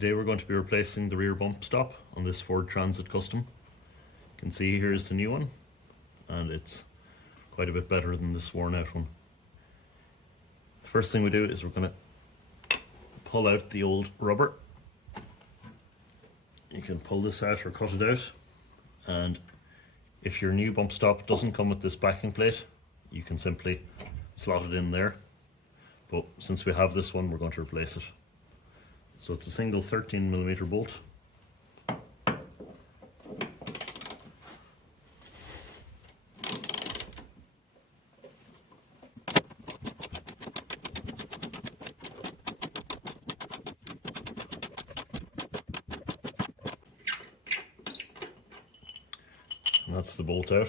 Today we're going to be replacing the rear bump stop on this Ford Transit Custom. You can see here's the new one, and it's quite a bit better than this worn out one. The first thing we do is we're going to pull out the old rubber. You can pull this out or cut it out, and if your new bump stop doesn't come with this backing plate, you can simply slot it in there, but since we have this one, we're going to replace it. So it's a single 13mm bolt. And that's the bolt out.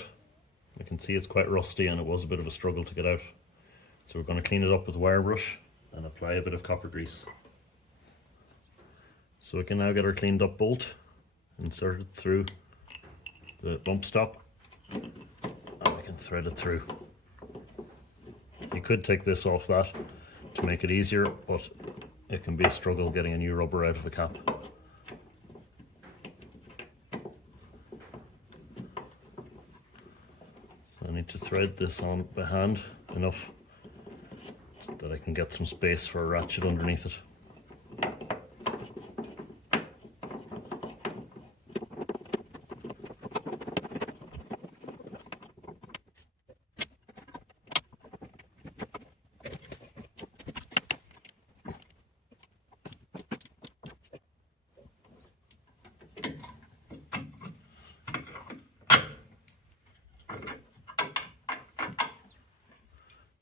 You can see it's quite rusty and it was a bit of a struggle to get out. So we're going to clean it up with a wire brush and apply a bit of copper grease. So we can now get our cleaned up bolt inserted through the bump stop, and we can thread it through. You could take this off that to make it easier, but it can be a struggle getting a new rubber out of a cap. So I need to thread this on by hand enough that I can get some space for a ratchet underneath it.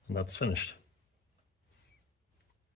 And that's finished.